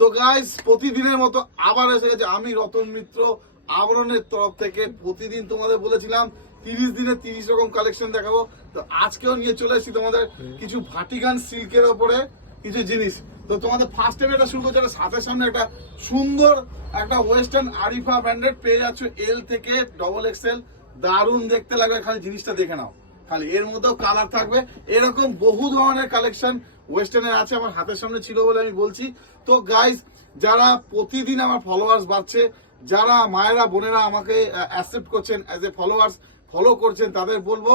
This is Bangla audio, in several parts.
তো গাইস প্রতিদিনের মতো আবার এসে গেছে আমি রতন মিত্র আবরণের তরফ থেকে। প্রতিদিন তোমাদের বলেছিলাম 30 দিনে 30 রকম কালেকশন দেখাবো, তো আজকেও নিয়ে চলে এসেছি তোমাদের কিছু ভাটিকান সিল্কের ওপরে কিছু জিনিস। তো তোমাদের ফার্স্ট টাইম এটা শুরু করছে, সাথের সামনে একটা সুন্দর একটা ওয়েস্টার্ন আরিফা ব্র্যান্ডেড পেয়ে যাচ্ছ এল থেকে ডবল এক্সেল। দারুণ দেখতে লাগবে, খালি জিনিসটা দেখে নাও। খালি এর মধ্যেও কালার থাকবে, এরকম বহু ধরনের কালেকশন ওয়েস্টার্নের আছে, আমার হাতের সামনে ছিল বলে আমি বলছি। তো গাইস, যারা প্রতিদিন আমার ফলোয়ার্স বাড়ছে, যারা মায়েরা বোনেরা আমাকে অ্যাকসেপ্ট করছেন অ্যাজ এ ফলোয়ার্স, ফলো করছেন, তাদের বলবো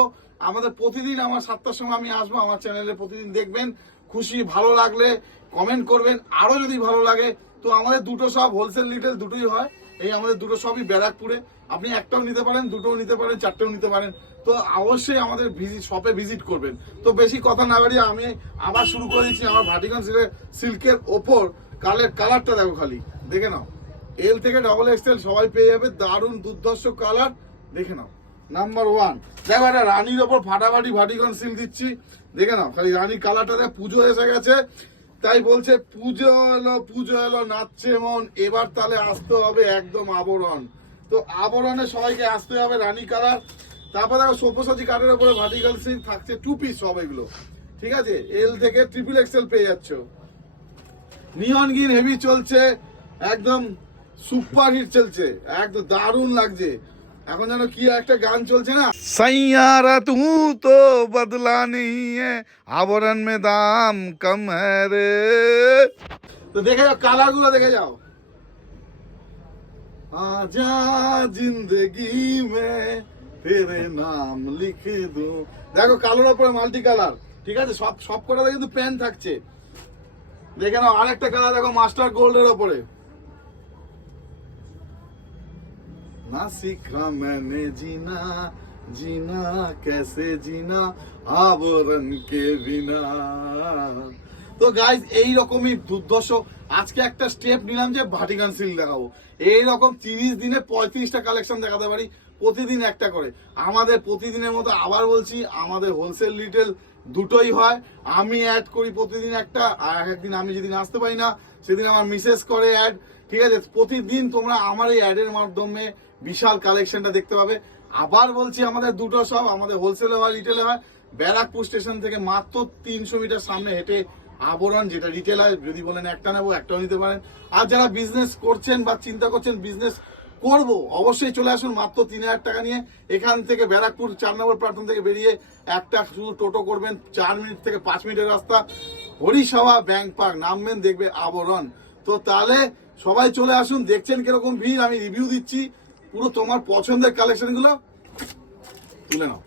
আমাদের প্রতিদিন আমার 7টার সময় আমি আসবো, আমার চ্যানেলে প্রতিদিন দেখবেন। খুশি ভালো লাগলে কমেন্ট করবেন, আরো যদি ভালো লাগে তো আমাদের দুটো সব হোলসেল রিটেল দুটোই হয়। এই আমাদের দুটো সবই ব্যারাকপুরে, আপনি একটাও নিতে পারেন, দুটোও নিতে পারেন, চারটেও নিতে পারেন। তো অবশ্যই আমাদের শপে ভিজিট করবেন। তো বেশি কথা না বাড়িয়ে আমি আবার শুরু করে দিচ্ছি আমার ভাটিকান সিল্কের ওপর। কালারটা দেখো, খালি দেখে নাও। এল থেকে ডবল এক্সেল সবাই পেয়ে যাবে, দারুণ দুর্ধর্ষ কালার, দেখে নাও। নাম্বার 1 দেখো, একটা রানীর ওপর ফাটাফাটি ভাটিকান সিল্ক দিচ্ছি, দেখে নাও। খালি রানীর কালারটা দেখ, পুজো এসে গেছে তাই বলছে পুজো এলো নাচছে মন, এবার তাহলে আসতে হবে একদম আবরণ। তো আবরণে সবাইকে আসতে হবে, রানী কালার। তারপর দেখো সব্যসাচী কাঠের উপরে ভার্টিকাল সিল্ক থাকছে, 2 পিস সব এগুলো, ঠিক আছে। এল থেকে ট্রিপল এক্সেল পেয়ে যাচ্ছ। নিয়ন গ্রিন হেভি চলছে, একদম সুপার হিট চলছে, একদম দারুণ লাগছে। এখন যেন কি একটা গান চলছে না, সৈয়ারা তু তো বদলা নেই আবরণ মে দাম কম রে। তো দেখে যাও কালার গুলো, দেখে যাও। आजा जिंदगी में तेरे नाम लिखे दो। দেখো কালোর উপরে মাল্টি কালার, ঠিক আছে। সব কটাতে কিন্তু পেন থাকছে, দেখে নাও। আরেকটা কালার দেখো মাস্টার গোল্ডের উপরে। না শিখা मैंने जीना जीना कैसे जीना আবরণ কে বিনা। তো গাইজ এইরকমই দুর্ধর্ষ আজকে একটা স্টেপ নিলাম যে ভাটিকান সিল্ক দেখাবো। এইরকম 30 দিনে 35টা কালেকশন দেখাতে পারি, প্রতিদিন একটা করে। আমাদের প্রতিদিনের মতো আবার বলছি, আমাদের হোলসেল রিটেল দুটোই হয়। আমি অ্যাড করি প্রতিদিন একটা, আর একদিন আমি যেদিন আসতে পারি না সেদিন আমার মিসেস করে অ্যাড, ঠিক আছে। প্রতিদিন তোমরা আমার এই অ্যাডের মাধ্যমে বিশাল কালেকশনটা দেখতে পাবে। আবার বলছি, আমাদের দুটো সব, আমাদের হোলসেলে হয় রিটেলে হয়। ব্যারাকপুর স্টেশন থেকে মাত্র 300 মিটার সামনে হেঁটে আবরণ, যেটা রিটেল হয়। যদি বলেন একটা নেবো, একটাও নিতে পারেন। আর যারা বিজনেস করছেন বা চিন্তা করছেন বিজনেস করব, অবশ্যই চলে আসুন মাত্র 3000 টাকা নিয়ে। এখান থেকে ব্যারাকপুর 4 নম্বর প্ল্যাটফর্ম থেকে বেরিয়ে একটা শুধু টোটো করবেন, 4 মিনিট থেকে 5 মিনিটের রাস্তা, হরিসভা ব্যাংক পার্ক নামবেন, দেখবে আবরণ। তো তাহলে সবাই চলে আসুন। দেখছেন কিরকম ভিড়, আমি রিভিউ দিচ্ছি, পুরো তোমার পছন্দের কালেকশনগুলো তুলে নাও।